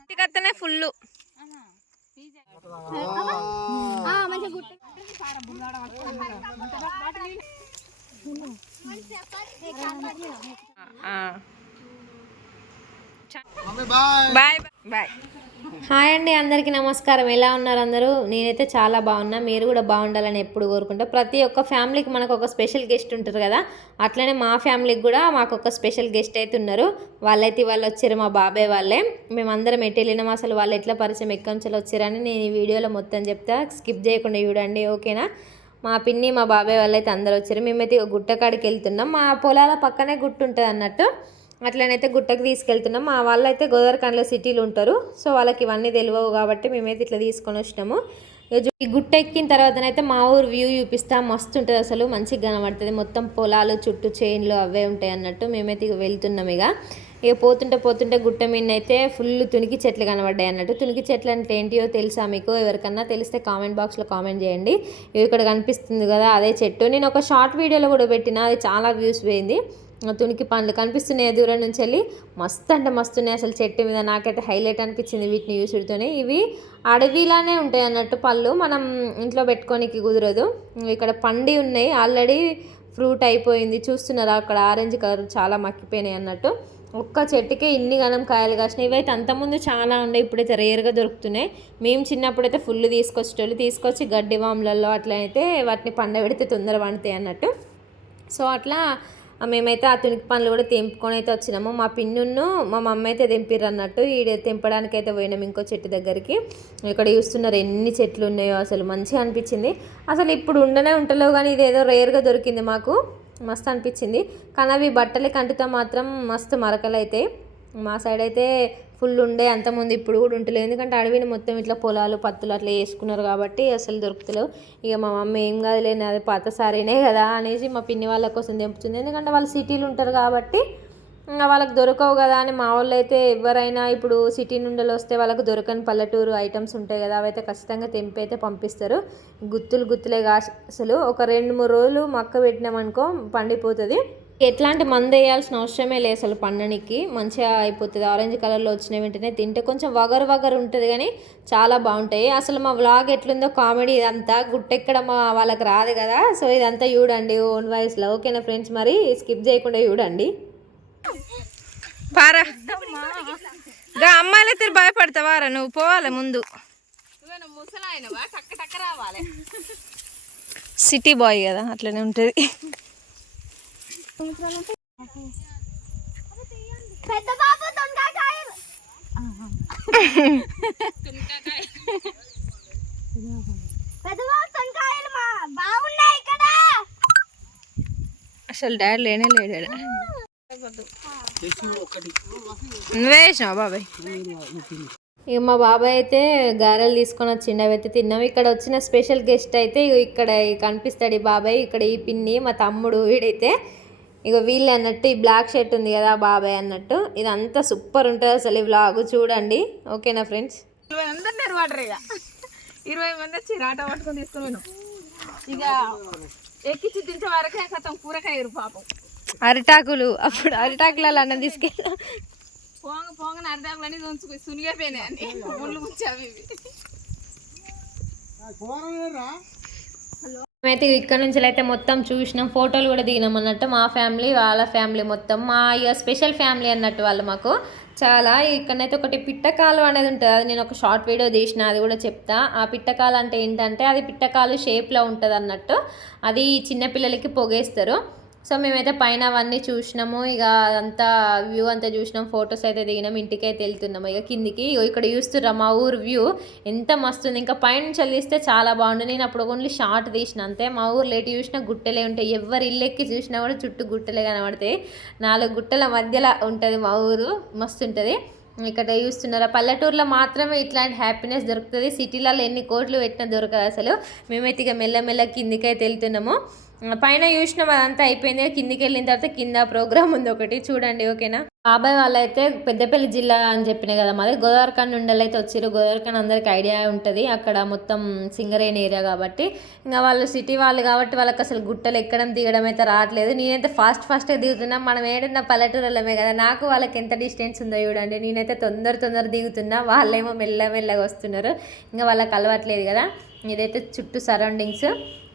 ఇంటికత్తనే full boy bye. Hi అండి, అందరికీ నమస్కారం. ఎలా ఉన్నారు అందరూ? నేనైతే చాలా బాగున్నా. మీరు కూడా బాగుండాలని ఎప్పుడు కోరుకుంటా. ప్రతి ఒక్క ఫ్యామిలీకి మనకు ఒక స్పెషల్ గెస్ట్ ఉంటారు కదా, అట్లనే మా ఫ్యామిలీకి కూడా మాకు ఒక స్పెషల్ గెస్ట్ అయితే ఉన్నారు. వాళ్ళు వచ్చారు, మా బాబాయ్ వాళ్ళే. మేమందరం ఎటు వెళ్ళినాం, అసలు వాళ్ళు ఎట్లా పరిచయం, ఎక్కడి నుంచి వచ్చారని నేను ఈ వీడియోలో మొత్తం చెప్తా. స్కిప్ చేయకుండా చూడండి, ఓకేనా? మా పిన్ని మా బాబాయ్ వాళ్ళు అయితే అందరు వచ్చారు. మేమైతే గుట్టకాడికి వెళ్తున్నాం. మా పొలాల పక్కనే గుట్టు ఉంటుంది అన్నట్టు, అట్లనైతే గుట్టకు తీసుకెళ్తున్నాం. మా వాళ్ళు అయితే గోదావరిఖండ్లో సిటీలు ఉంటారు, సో వాళ్ళకి ఇవన్నీ తెలియవు కాబట్టి మేమైతే ఇట్లా తీసుకొని వచ్చినాము. ఈ గుట్ట ఎక్కిన తర్వాతనైతే మా ఊరు వ్యూ చూపిస్తా. మస్తు ఉంటుంది, అసలు మంచిగా కనబడుతుంది. మొత్తం పొలాలు చుట్టూ చేన్లు అవే ఉంటాయి అన్నట్టు. మేమైతే ఇక వెళ్తున్నాం. ఇక పోతుంటే గుట్ట మీద అయితే ఫుల్ తునికి చెట్లు కనబడ్డాయి అన్నట్టు. తునికి చెట్లు అంటే ఏంటియో తెలుసా మీకు? ఎవరికన్నా తెలిస్తే కామెంట్ బాక్స్లో కామెంట్ చేయండి. ఇక్కడ కనిపిస్తుంది కదా, అదే చెట్టు. నేను ఒక షార్ట్ వీడియోలో కూడా పెట్టిన, అది చాలా వ్యూస్ పోయింది. తునికి పండ్లు కనిపిస్తున్నాయి దూరం నుంచి వెళ్ళి. మస్తు అంటే మస్తున్నాయి అసలు చెట్టు మీద. నాకైతే హైలైట్ అనిపించింది వీటిని చూసుడుతోనే. ఇవి అడవిలానే ఉంటాయి అన్నట్టు పళ్ళు, మనం ఇంట్లో పెట్టుకోనికి కుదరదు. ఇక్కడ పండి ఉన్నాయి ఆల్రెడీ, ఫ్రూట్ అయిపోయింది. చూస్తున్నారా అక్కడ ఆరెంజ్ కలర్, చాలా మక్కిపోయినాయి అన్నట్టు. ఒక్క చెట్టుకే ఇన్ని గనం కాయలు కాసినాయి. ఇవైతే అంతకుముందు చాలా ఉండే, ఇప్పుడైతే రేర్గా దొరుకుతున్నాయి. మేము చిన్నప్పుడైతే ఫుల్ తీసుకొచ్చి గడ్డి వాములలో అట్లా అయితే వాటిని పండబెడితే తొందర పండుతాయి అన్నట్టు. సో అట్లా మేమైతే ఆ తునికి పండ్లు కూడా తెంపుకొని అయితే వచ్చినాము. మా పిన్నును మా మమ్మీ అయితే తెంపిర్రు అన్నట్టు. ఈడ తెంపడానికి అయితే పోయినాము ఇంకో చెట్టు దగ్గరికి. ఇక్కడ చూస్తున్నారు ఎన్ని చెట్లు ఉన్నాయో, అసలు మంచిగా అనిపించింది. అసలు ఇప్పుడు ఉంటలేవు కానీ ఇదేదో రేర్గా దొరికింది మాకు, మస్తు అనిపించింది. కానీ అవి బట్టలకి అంటుతా మాత్రం మస్తు మరకలు అయితే. మా సైడ్ అయితే ఫుల్ ఉండే అంతకుముందు, ఇప్పుడు కూడా ఉంటలేదు. ఎందుకంటే అడవిని మొత్తం ఇట్లా పొలాలు పత్తులు అట్లా వేసుకున్నారు కాబట్టి అసలు దొరుకుతలేవు. ఇక మా మమ్మీ ఏం కాదులేని, అది పాత సారీనే కదా అనేసి మా పిన్ని వాళ్ళ కోసం తెంపుతుంది. ఎందుకంటే వాళ్ళు సిటీలు ఉంటారు కాబట్టి వాళ్ళకి దొరకవు కదా అని. మా వాళ్ళు అయితే ఎవరైనా ఇప్పుడు సిటీ నుండి వస్తే వాళ్ళకి దొరకని పల్లెటూరు ఐటమ్స్ ఉంటాయి కదా, అవైతే ఖచ్చితంగా తెంపి అయితే పంపిస్తారు. గుత్తులే అసలు ఒక 2-3 రోజులు మక్క పెట్టినామనుకో పండిపోతుంది. ఎట్లాంటి మందు వేయాల్సిన అవసరమే లేదు అసలు, పండడానికి మంచిగా అయిపోతుంది. ఆరెంజ్ కలర్లో వచ్చిన వెంటనే తింటే కొంచెం వగరు ఉంటుంది కానీ చాలా బాగుంటాయి. అసలు మా వ్లాగ్ ఎట్లుందో కామెడీ, ఇదంతా గుట్టెక్కడ మా వాళ్ళకి రాదు కదా, సో ఇదంతా చూడండి ఓన్ వాయిస్లో, ఓకేనా ఫ్రెండ్స్? మరి స్కిప్ చేయకుండా చూడండి. పారా అమ్మాయిలైతే భయపడతావారా? నువ్వు పోవాలి ముందు, సిటీ బాయ్ కదా, అట్లనే ఉంటుంది. అసలు డాడీ లేనే లేడా? నువ్వే వేసినావా బాబాయ్? ఇక మా బాబాయ్ అయితే గారెలు తీసుకొని వచ్చిండు, అవైతే తిన్నాము. ఇక్కడ వచ్చిన స్పెషల్ గెస్ట్ అయితే ఇక్కడ కనిపిస్తాడు ఈ బాబాయ్. ఇక్కడ ఈ పిన్ని మా తమ్ముడు వీడైతే. ఇక వీళ్ళు అన్నట్టు ఈ బ్లాక్ షర్ట్ ఉంది కదా బాబాయ్ అన్నట్టు. ఇదంతా సూపర్ ఉంటుంది అసలు ఈ వ్లాగ్ చూడండి, ఓకేనా ఫ్రెండ్స్? 20 మంది వచ్చి రాట పట్టుకొని తీసుకుని ఇక ఎక్కించి దించే వరకే కథం కూరకాయరు పాపం. అరిటాకులు, అప్పుడు అరిటాకులలో అన్నం తీసుకెళ్ళా పోంగ అరిటాకులన్నీ దొంచుకుని సునిగిపోయినాయి అని ముళ్ళు కూర్చావి. మేమైతే ఇక్కడ నుంచి అయితే మొత్తం చూసినాం, ఫోటోలు కూడా దిగినాం అన్నట్టు. మా ఫ్యామిలీ వాళ్ళ ఫ్యామిలీ మొత్తం, మా ఇక స్పెషల్ ఫ్యామిలీ అన్నట్టు వాళ్ళు మాకు చాలా. ఇక్కడనైతే ఒకటి పిట్టకాలు అనేది ఉంటుంది, అది నేను ఒక షార్ట్ వీడియో తీసిన, అది కూడా చెప్తా. ఆ పిట్టకాలు అంటే ఏంటంటే అది పిట్టకాలు షేప్లో ఉంటుంది అన్నట్టు. అది చిన్నపిల్లలకి పొగేస్తారు. సో మేమైతే పైన అవన్నీ చూసినాము. ఇక అదంతా వ్యూ అంతా చూసినాం, ఫొటోస్ అయితే దిగినాం, ఇంటికైతే వెళ్తున్నాము ఇక కిందికి. ఇక్కడ చూస్తుర్రా మా ఊరు వ్యూ ఎంత మస్తుంది. ఇంకా పైనుంచి తీస్తే చాలా బాగుంది. నేను అప్పుడు ఓన్లీ షార్ట్ తీసిన అంతే. మా ఊరు లేట్ చూసినా గుట్టలే ఉంటాయి, ఎవరు ఇల్లెక్కి చూసినా కూడా చుట్టూ గుట్టలే కనబడతాయి. 4 గుట్టల మధ్యలో ఉంటుంది మా ఊరు, మస్తు ఉంటుంది. ఇక్కడ చూస్తున్నారా, పల్లెటూరులో మాత్రమే ఇట్లాంటి హ్యాపీనెస్ దొరుకుతుంది. సిటీలలో ఎన్ని కోట్లు పెట్టినా దొరకదు అసలు. మేమైతే ఇక మెల్లమెల్ల కిందికైతే వెళ్తున్నాము. పైన చూసినాం అదంతా అయిపోయింది. కిందికి వెళ్ళిన తర్వాత కింద ప్రోగ్రామ్ ఉంది ఒకటి, చూడండి ఓకేనా. బాబాయ్ వాళ్ళైతే పెద్దపల్లి జిల్లా అని చెప్పిన కదా, మాది గోదావరిఖండ్ నుండి అయితే వచ్చారు. గోదావరిఖండ్ అందరికి ఐడియా ఉంటుంది, అక్కడ మొత్తం సింగరేణి ఏరియా కాబట్టి. ఇంకా వాళ్ళు సిటీ వాళ్ళు కాబట్టి వాళ్ళకి అసలు గుట్టలు ఎక్కడం దిగడం అయితే రావట్లేదు. నేనైతే ఫాస్ట్గా దిగుతున్నా. మనం ఏడున్న పల్లెటూరులమే కదా, నాకు వాళ్ళకి ఎంత డిస్టెన్స్ ఉందో చూడండి. నేనైతే తొందర దిగుతున్నా, వాళ్ళేమో మెల్లగా వస్తున్నారు. ఇంకా వాళ్ళకి అలవాట్లేదు కదా. ఇదైతే చుట్టూ సరౌండింగ్స్.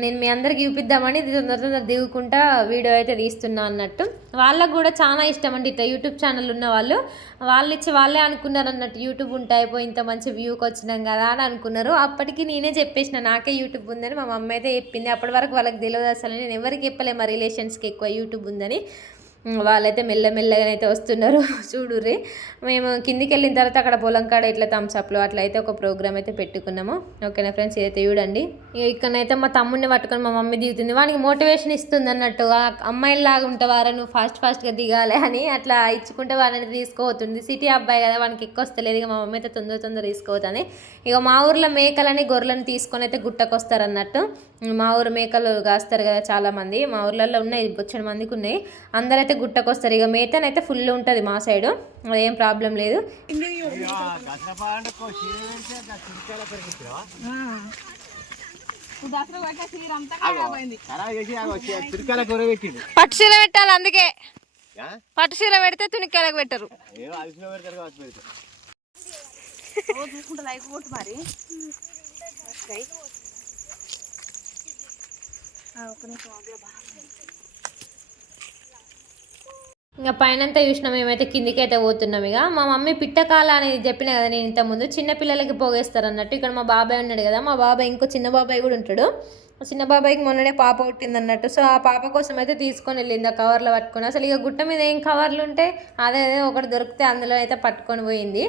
నేను మీ అందరికి చూపిద్దామని ఇది తొందర దిగుకుంటా వీడియో అయితే తీస్తున్నా అన్నట్టు. వాళ్ళకు కూడా చాలా ఇష్టం అండి ఇట్లా యూట్యూబ్ ఛానల్ ఉన్న వాళ్ళే అనుకున్నారు అన్నట్టు, యూట్యూబ్ ఉంటాయిపోయి ఇంత మంచి వ్యూకి వచ్చినాం కదా అని అనుకున్నారు. అప్పటికి నేనే చెప్పేసిన నాకే యూట్యూబ్ ఉందని. మా మమ్మీ అయితే చెప్పింది. అప్పటి వరకు వాళ్ళకి తెలియదు అసలు, నేను ఎవరికి చెప్పలే మా రిలేషన్స్కి ఎక్కువ యూట్యూబ్ ఉందని. వాళ్ళైతే మెల్లగానైతే వస్తున్నారు చూడుర్రి. మేము కిందికి వెళ్ళిన తర్వాత అక్కడ పొలం కాడ ఇట్లా థమ్స్అప్లు అట్లా అయితే ఒక ప్రోగ్రామ్ అయితే పెట్టుకున్నాము. ఓకేనా ఫ్రెండ్స్, ఇదైతే చూడండి. ఇక్కడనైతే మా తమ్ముడిని పట్టుకొని మా మమ్మీ దిగుతుంది. వానికి మోటివేషన్ ఇస్తుంది అన్నట్టు, అమ్మాయిలాగా ఉంటావారా నువ్వు, ఫాస్ట్గా దిగాలి అని అట్లా ఇచ్చుకుంటే వాళ్ళని తీసుకోవతుంది. సిటీ అబ్బాయి కదా, వానికి ఎక్కువ వస్తలేదు. ఇక మా మమ్మీ అయితే తొందర తీసుకుపోతుంది. ఇక మా ఊర్లో మేకలని గొర్రెలను తీసుకొని అయితే గుట్టకొస్తారు అన్నట్టు. మా ఊరు మేకలు కాస్తారు కదా చాలామంది, మా ఊర్లలో ఉన్నాయి, బొచ్చడి మందికి ఉన్నాయి. అందరైతే గుట్టకొస్తారు. ఇక మేతనైతే ఫుల్ ఉంటుంది మా సైడు, అదేం ప్రాబ్లం లేదు. పట్టు చీర పెట్టాలి, అందుకే పట్టు చీర పెడితే తునిక్కాయలకు పెట్టరు. మరి ఇంకా పైనంతా చూసినాం. మేమైతే కిందికి అయితే పోతున్నాం. ఇక మా మమ్మీ పిట్టకాల అని చెప్పిన కదా నేను ఇంతకుముందు, చిన్నపిల్లలకి పోగేస్తారు అన్నట్టు. ఇక్కడ మా బాబాయ్ ఉన్నాడు కదా, మా బాబాయ్ ఇంకో చిన్న బాబాయ్ కూడా ఉంటాడు. చిన్న బాబాయ్కి మొన్ననే పాప పుట్టింది అన్నట్టు. సో ఆ పాప కోసం అయితే తీసుకొని వెళ్ళింది ఆ కవర్లో పట్టుకొని. అసలు ఇక గుట్ట మీద ఏం కవర్లు ఉంటే అదే ఒకటి దొరికితే అందులో అయితే పట్టుకొని పోయింది.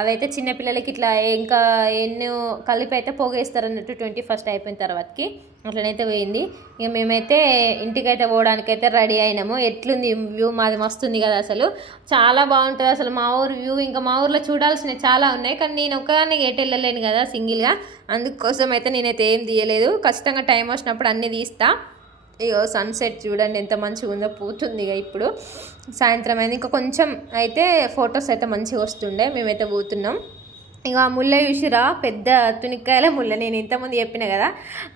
అవైతే చిన్నపిల్లలకి ఇట్లా ఇంకా ఎన్నో కలిపి అయితే పోగేస్తారు అన్నట్టు 21st అయిపోయిన తర్వాతకి. అట్లనైతే పోయింది. ఇక మేమైతే ఇంటికైతే పోవడానికైతే రెడీ అయినాము. ఎట్లుంది వ్యూ, మాది మస్తుంది కదా, అసలు చాలా బాగుంటుంది అసలు మా ఊరు వ్యూ. ఇంకా మా ఊర్లో చూడాల్సినవి చాలా ఉన్నాయి, కానీ నేను ఒక్కదాన్ని ఎటు వెళ్ళలేను కదా సింగిల్గా, అందుకోసం అయితే నేనైతే ఏం తీయలేదు. ఖచ్చితంగా టైం వచ్చినప్పుడు అన్నీ తీస్తా. ఇగో సన్సెట్ చూడండి ఎంత మంచిగా ఉందో, పోతుంది ఇక ఇప్పుడు సాయంత్రం అయింది. ఇంకా కొంచెం అయితే ఫొటోస్ అయితే మంచిగా వస్తుండే. మేమైతే పోతున్నాం. ఇక ఆ ముళ్ళ చూసిరా, పెద్ద తునిక్కాయల ముళ్ళ, నేను ఇంతకుముందు చెప్పిన కదా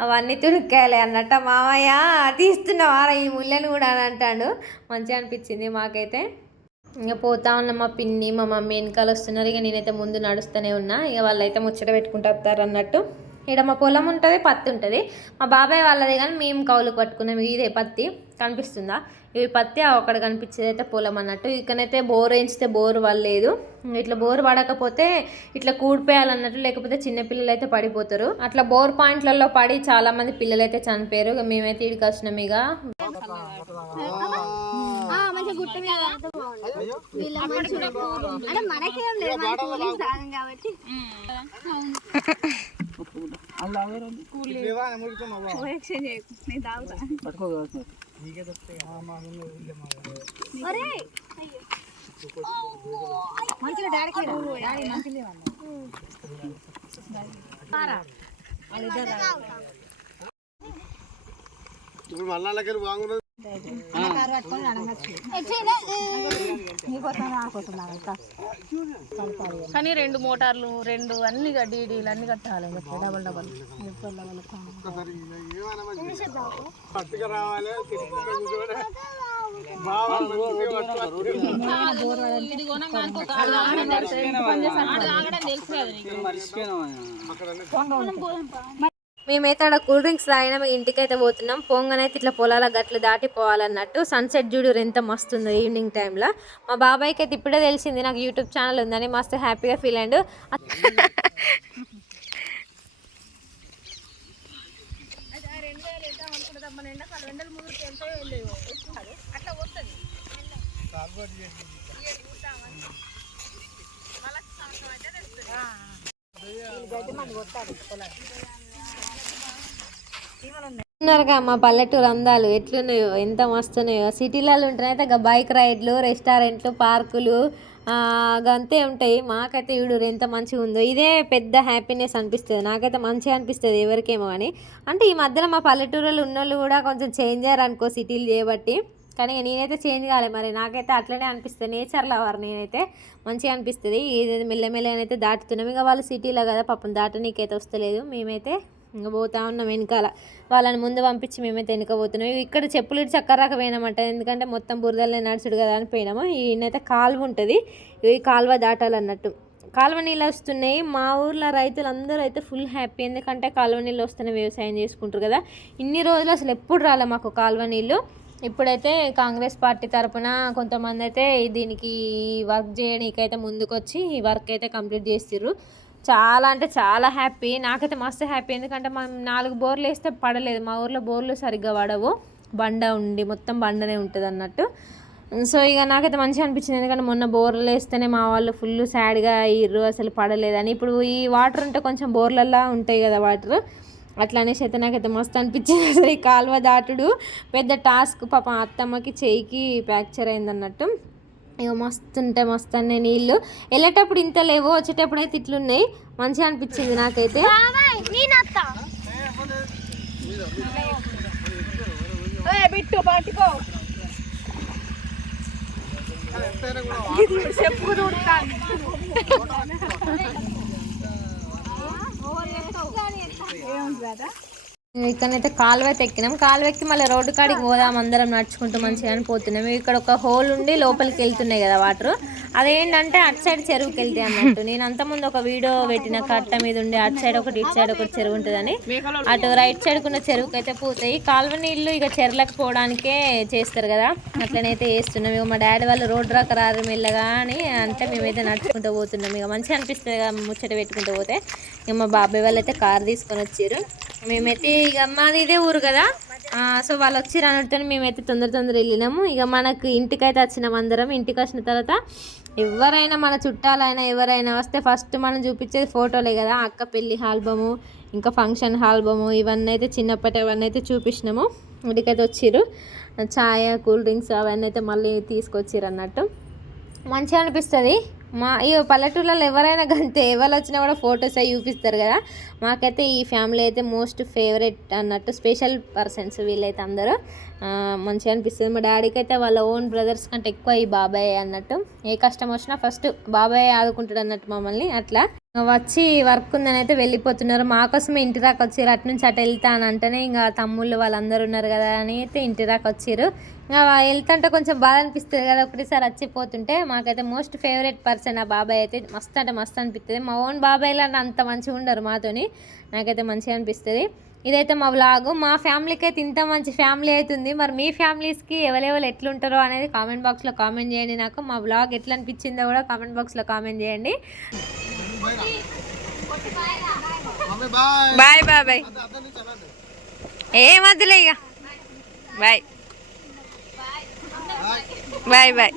అవన్నీ తునిక్కాయలే అన్నట్ట. మామయ్య తీస్తున్నావారా ఈ ముళ్ళని కూడా అని అంటాడు. మంచిగా అనిపించింది మాకైతే. ఇక పోతా ఉన్న మా పిన్ని మా మమ్మీ వెనకాల వస్తున్నారు. ఇక నేనైతే ముందు నడుస్తూనే ఉన్నా. ఇక వాళ్ళైతే ముచ్చట పెట్టుకుంటూ వస్తారు అన్నట్టు. ఇక్కడ మా పొలం ఉంటుంది, పత్తి ఉంటుంది. మా బాబాయ్ వాళ్ళది, కానీ మేము కౌలుకు పట్టుకున్నాం. ఇదే పత్తి కనిపిస్తుందా, ఇవి పత్తి అక్కడ కనిపించేది అయితే పొలం అన్నట్టు. ఇక్కడైతే బోర్ వేయించితే బోర్ పడలేదు. ఇట్లా బోర్ పడకపోతే ఇట్లా కూడిపోయాలన్నట్టు, లేకపోతే చిన్నపిల్లలు అయితే పడిపోతారు. అట్లా బోర్ పాయింట్లలో పడి చాలా మంది పిల్లలు అయితే చనిపోయారు. ఇక మేమైతే ఇక్కడికి వచ్చినాం. ఇక కానీ 2 మోటార్లు 2 అన్ని డీడీలు అన్ని కట్టాలి, డబల్ మేమైతే ఆడ కూల్ డ్రింక్స్ తాగినా ఇంటికైతే పోతున్నాం. పొంగనైతే ఇట్లా పొలాల గట్లు దాటిపోవాలన్నట్టు. సన్సెట్ చూడు ఎంత మస్తుందో ఈవినింగ్ టైంలో. మా బాబాయ్కి అయితే ఇప్పుడే తెలిసింది నాకు యూట్యూబ్ ఛానల్ ఉందని, మస్తు హ్యాపీగా ఫీల్ అయ్యాడు. ఉన్నారుగా మా పల్లెటూరు అందాలు ఎట్లున్నాయో, ఎంత మస్తున్నాయో. సిటీలలో ఉంటేనైతే బైక్ రైడ్లు, రెస్టారెంట్లు, పార్కులు గంతే ఉంటాయి. మాకైతే ఈడు ఎంత మంచిగా ఉందో ఇదే పెద్ద హ్యాపీనెస్ అనిపిస్తుంది. నాకైతే మంచిగా అనిపిస్తుంది ఎవరికేమో అని. అంటే ఈ మధ్యలో మా పల్లెటూరులో ఉన్నోళ్ళు కూడా కొంచెం చేంజ్ అయ్యారు అనుకో సిటీలు చేయబట్టి. కానీ నేనైతే చేంజ్ కాలే, మరి నాకైతే అట్లనే అనిపిస్తుంది. నేచర్ లవర్ నేనైతే, మంచిగా అనిపిస్తుంది. ఇది మెల్లమెల్లనైతే దాటుతున్నాం. ఇక వాళ్ళు సిటీలో కదా పాపం దాటనీకైతే వస్తలేదు. మేమైతే ఇంకా పోతా ఉన్నాం వెనకాల, వాళ్ళని ముందు పంపించి మేమైతే వెనక పోతున్నాం. ఇక్కడ చెప్పులు చక్కరాక పోయినామంట, ఎందుకంటే మొత్తం బురదలే నడుచుడు కదా అని పోయినాము. ఈయనైతే కాలువ ఉంటుంది, ఈ కాలువ దాటాలన్నట్టు. కాలువ నీళ్ళు వస్తున్నాయి. మా ఊర్లో రైతులందరూ అయితే ఫుల్ హ్యాపీ, ఎందుకంటే కాలువ నీళ్ళు వస్తేనే వ్యవసాయం చేసుకుంటారు కదా. ఇన్ని రోజులు అసలు ఎప్పుడు రాలే మాకు కాలువ నీళ్ళు. ఇప్పుడైతే కాంగ్రెస్ పార్టీ తరఫున కొంతమంది అయితే దీనికి వర్క్ చేయడానికైతే ముందుకొచ్చి ఈ వర్క్ అయితే కంప్లీట్ చేసిర్రు. చాలా అంటే చాలా హ్యాపీ, నాకైతే మస్తు హ్యాపీ. ఎందుకంటే మనం 4 బోర్లు వేస్తే పడలేదు, మా ఊర్లో బోర్లు సరిగ్గా పడవు, బండ ఉండి మొత్తం బండనే ఉంటుంది అన్నట్టు. సో ఇక నాకైతే మంచిగా అనిపించింది, ఎందుకంటే మొన్న బోర్లు వేస్తేనే మా వాళ్ళు ఫుల్ సాడ్గా అయ్యారు, అసలు పడలేదని. ఇప్పుడు ఈ వాటర్ ఉంటే కొంచెం బోర్లల్లో ఉంటాయి కదా వాటర్, అట్లా అనేసి అయితే నాకైతే మస్తు అనిపించింది. అసలు ఈ కాలువ దాటుడు పెద్ద టాస్క్, పాపం అత్తమ్మకి చెయ్యికి ఫ్రాక్చర్ అయింది అన్నట్టు. ఇక మస్తు ఉంటాయి, మస్తు అన్నాయి నీళ్ళు. వెళ్ళేటప్పుడు ఇంత లేవు, వచ్చేటప్పుడు అయితే ఇట్లున్నాయి. మంచిగా అనిపించింది నాకైతే. ఇక్కడైతే కాలువ ఎక్కినాం, కాలువ ఎక్కి మళ్ళీ రోడ్డు కాడికి పోదాం అందరం నడుచుకుంటూ మంచిగా అని పోతున్నాం. ఇక్కడ ఒక హోల్ ఉండి లోపలికి వెళ్తున్నాయి కదా వాటర్, అదేంటంటే అటు సైడ్ చెరువుకి వెళ్తాయి అన్నట్టు. నేను అంతకుముందు ఒక వీడియో పెట్టిన, కట్ట మీద ఉండి అటు సైడ్ ఒకటి ఇటు సైడ్ ఒకటి చెరువు ఉంటుందని. అటు రైట్ సైడ్ కున్న చెరువుకి అయితే పోతాయి. కాలువ నీళ్ళు ఇక చెరువులకు పోవడానికే చేస్తారు కదా, అట్లనైతే వేస్తున్నాం. ఇక మా డాడీ వాళ్ళు రోడ్డు రాక రారు మెల్లగా అని అంటే మేమైతే నడుచుకుంటూ పోతున్నాం. ఇక మంచిగా అనిపిస్తుంది కదా ముచ్చట పెట్టుకుంటూ పోతే. ఇక మా బాబాయ్ వాళ్ళు అయితే కారు తీసుకొని వచ్చారు. మేమైతే ఇక మాది ఇదే ఊరు కదా, సో వాళ్ళు వచ్చి రానుడితో మేమైతే తొందర వెళ్ళినాము. ఇక మనకు ఇంటికైతే వచ్చినాం అందరం. ఇంటికి వచ్చిన తర్వాత ఎవరైనా మన చుట్టాలైనా ఎవరైనా వస్తే ఫస్ట్ మనం చూపించేది ఫోటోలే కదా. అక్క పెళ్ళి ఆల్బము, ఇంకా ఫంక్షన్ ఆల్బము, ఇవన్నీ అయితే చిన్నప్పటి అవన్నీ అయితే చూపించినాము. ఇంటికైతే వచ్చిర్రు, ఛాయ్ కూల్ డ్రింక్స్ అవన్నీ అయితే మళ్ళీ తీసుకొచ్చిర్రు అన్నట్టు. మంచిగా అనిపిస్తుంది. ఈ పల్లెటూళ్ళలో ఎవరైనా గంతే, ఎవరు వచ్చినా కూడా ఫొటోస్ అవి చూపిస్తారు కదా. మాకైతే ఈ ఫ్యామిలీ అయితే మోస్ట్ ఫేవరెట్ అన్నట్టు, స్పెషల్ పర్సన్స్ వీళ్ళైతే అందరూ. మంచిగా అనిపిస్తుంది. మా డాడీకి అయితే వాళ్ళ ఓన్ బ్రదర్స్ కంటే ఎక్కువ ఈ బాబాయ్ అన్నట్టు. ఏ కష్టం వచ్చినా ఫస్ట్ బాబాయ్ ఆదుకుంటాడు అన్నట్టు మమ్మల్ని. అట్లా వచ్చి వర్క్ ఉందని అయితే వెళ్ళిపోతున్నారు. మాకోసమే ఇంటి దాకా వచ్చారు. అటు నుంచి అటు వెళ్తా అని అంటేనే ఇంకా తమ్ముళ్ళు వాళ్ళందరూ ఉన్నారు కదా అని అయితే ఇంటి దాకా వచ్చారు. ఇంకా వెళ్తుంటే కొంచెం బాధ అనిపిస్తుంది కదా ఒకటిసారి వచ్చిపోతుంటే. మాకైతే మోస్ట్ ఫేవరెట్ పర్సన్ ఆ బాబాయ్ అయితే, మస్తు అంటే మస్తు అనిపిస్తుంది. మా ఓన్ బాబాయ్లో అంత మంచిగా ఉండరు మాతోని, నాకైతే మంచిగా అనిపిస్తుంది. ఇదైతే మా వ్లాగు. మా ఫ్యామిలీకి అయితే ఇంత మంచి ఫ్యామిలీ అవుతుంది. మరి మీ ఫ్యామిలీస్కి ఎవరెవరు ఎట్లుంటారో అనేది కామెంట్ బాక్స్లో కామెంట్ చేయండి. నాకు మా వ్లాగ్ ఎట్లా అనిపించిందో కూడా కామెంట్ బాక్స్లో కామెంట్ చేయండి. బాయ్ బాయ్, ఏ మధ్యలో ఇక బాయ్ బాయ్ బాయ్.